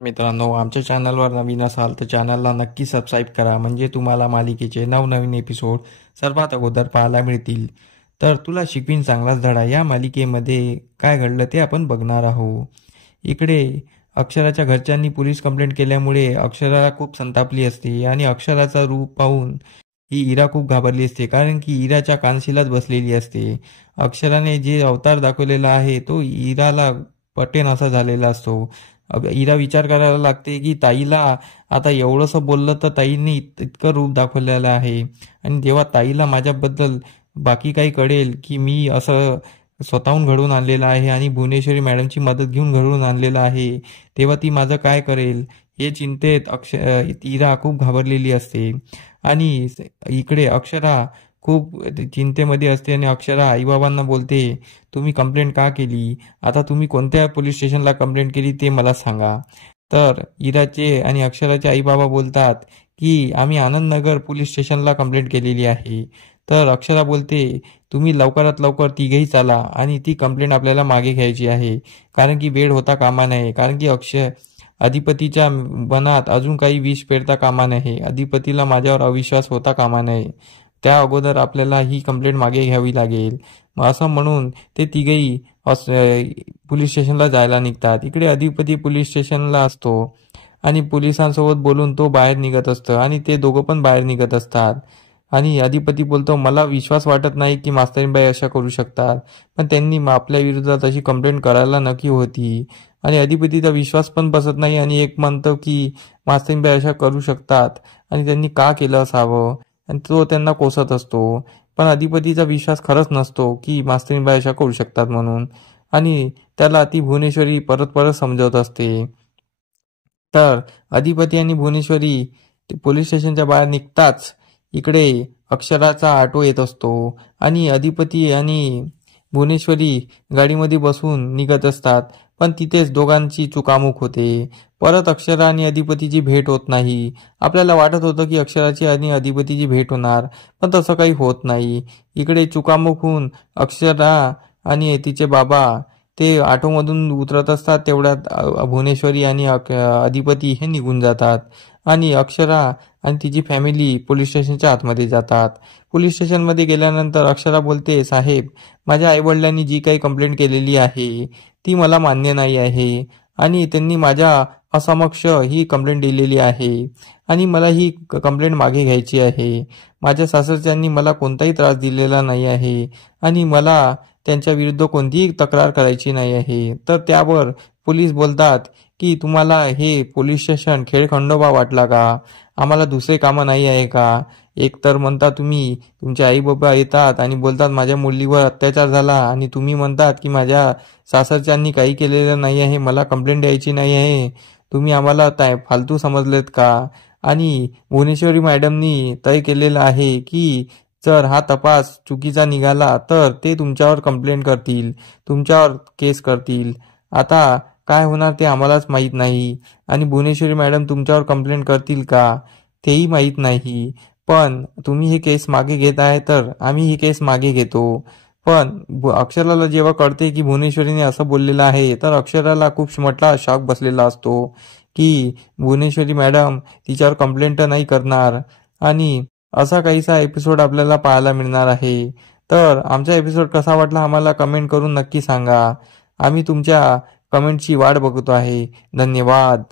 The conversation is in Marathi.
मित्रांनो, आमच्या चॅनलवर नवीन असाल तर चॅनलला नक्की सबस्क्राईब करा, म्हणजे तुम्हाला मालिकेचे नवनवीन एपिसोड सर्वात अगोदर पाहायला मिळतील. तर तुला शिकवीन चांगलाच धडा या मालिकेमध्ये काय घडलं ते आपण बघणार आहोत. इकडे अक्षराच्या घरच्यांनी पोलीस कंप्लेंट केल्यामुळे अक्षरा खूप संतापली असते आणि अक्षराचा रूप पाहून ही इरा खूप घाबरली असते, कारण की इराच्या कानशिलात बसलेली असते. अक्षराने जे अवतार दाखवलेला आहे तो इराला पटेन असा झालेला असतो. इरा विचार करायला लागते की ताईला आता एवढंसं बोललं तर ताईने इतकं रूप दाखवलेलं आहे, आणि जेव्हा ताईला माझ्याबद्दल बाकी काही कळेल की मी असं स्वतःहून घडवून आणलेलं आहे आणि भुवनेश्वरी मॅडमची मदत घेऊन घडवून आणलेलं आहे, तेव्हा ती माझं काय करेल हे चिंतेत इरा खूप घाबरलेली असते. आणि इकडे अक्षरा खूप चिंतेमध्ये असते आणि अक्षरा आईबाबांना बोलते, तुम्ही कंप्लेंट का केली? आता तुम्ही कोणत्या पोलीस स्टेशनला कंप्लेंट केली ते मला सांगा. तर इराचे आणि अक्षराचे आईबाबा बोलतात की आम्ही आनंदनगर पोलीस स्टेशनला कंप्लेंट केलेली आहे. तर अक्षरा बोलते, तुम्ही लवकरात लवकर तिघेही चाला आणि ती कंप्लेंट आपल्याला मागे घ्यायची आहे, कारण की वेळ होता कामा नये, कारण की अधिपतीच्या मनात अजून काही विष पेरता कामा नये, अधिपतीला माझ्यावर अविश्वास होता कामा नये, त्या अगोदर आपल्याला ही कंप्लेंट मागे घ्यावी लागेल. असं म्हणून ते तिघेही पोलीस स्टेशनला जायला निघतात. इकडे अधिपती पोलीस स्टेशनला असतो आणि पोलिसांसोबत बोलून तो बाहेर निघत असतो आणि ते दोघं पण बाहेर निघत असतात. आणि अधिपती बोलतो, मला विश्वास वाटत नाही की मास्तरीनबाई अशा करू शकतात, पण त्यांनी आपल्या विरोधात अशी कंप्लेंट करायला नक्की होती. आणि अधिपतीचा विश्वास पण बसत नाही आणि एक म्हणतो की मास्तरीनबाई अशा करू शकतात आणि त्यांनी का केलं असावं, आणि तो त्यांना कोसत असतो. पण अधिपतीचा विश्वास खरंच नसतो की मास्तरीनबाई अशा करू शकतात म्हणून, आणि त्याला ती भुवनेश्वरी परत परत समजवत असते. तर अधिपती आणि भुवनेश्वरी पोलीस स्टेशनच्या बाहेर निघताच इकडे अक्षराचा ऑटो येत असतो आणि अधिपती आणि भुवनेश्वरी गाडीमध्ये बसून निघत असतात. पण तिथेच दोघांची चुकामुक होते. परत अक्षरा आणि अधिपतीची भेट होत नाही. आपल्याला वाटत होतं की अक्षराची आणि अधिपतीची भेट होणार, पण तसं काही होत नाही. इकडे चुकामुक होऊन अक्षरा आणि तिचे बाबा ते ऑटोमधून उतरत असतात, तेवढ्यात भुवनेश्वरी आणि अधिपती हे निघून जातात आणि अक्षरा आणि तिची फॅमिली पोलीस स्टेशनच्या आतमध्ये जातात. पोलीस स्टेशनमध्ये गेल्यानंतर अक्षरा बोलते, साहेब, माझ्या आईवडिलांनी जी काही कंप्लेंट केलेली आहे ती मला मान्य नाही आहे आणि त्यांनी माझ्या असमक्ष ही कंप्लेंट दिलेली आहे आणि मला ही कंप्लेंट मागे घ्यायची आहे. माझ्या सासरच्यांनी मला कोणताही त्रास दिलेला नाही आहे आणि मला त्यांच्या विरुद्ध कोणतीही तक्रार करायची नाही आहे. तर त्यावर पोलीस बोलतात की तुम्हाला हे पोलीस स्टेशन खेळखंडोबा वाटला का? आम्हाला दुसरे कामं नाही आहे का? एक तर म्हणता तुम्ही तुमचे आई बाबा येतात आणि बोलतात माझ्या मुलीवर अत्याचार झाला, आणि तुम्ही म्हणतात की माझ्या सासरच्यांनी काही केलेलं नाही आहे, मला कंप्लेंट द्यायची नाही आहे. तुम्ही आम्हाला फालतू समजलेत का? आणि भुवनेश्वरी मॅडमनी तय केलेलं आहे की जर हा तपास चुकीचा निघाला तर ते तुमच्यावर कंप्लेंट करतील, तुमच्यावर केस करतील. आता काय होणार ते आम्हालाच माहीत नाही, आणि भुवनेश्वरी मॅडम तुमच्यावर कंप्लेंट करतील का तेही माहीत नाही. पण तुम्ही ही केस मागे घेत आहे तर आम्ही ही केस मागे घेतो. पण अक्षराला जेव्हा कळते की भुवनेश्वरीने असं बोललेलं आहे, तर अक्षराला खूप मोठा शॉक बसलेला असतो की भुवनेश्वरी मॅडम तिच्यावर कंप्लेंट नाही करणार, आणि असा काहीसा एपिसोड आपल्याला पाहायला मिळणार आहे. तर आमचा एपिसोड कसा वाटला आम्हाला कमेंट करून नक्की सांगा. आम्ही तुमच्या कमेंटची वाट बघतो आहे. धन्यवाद.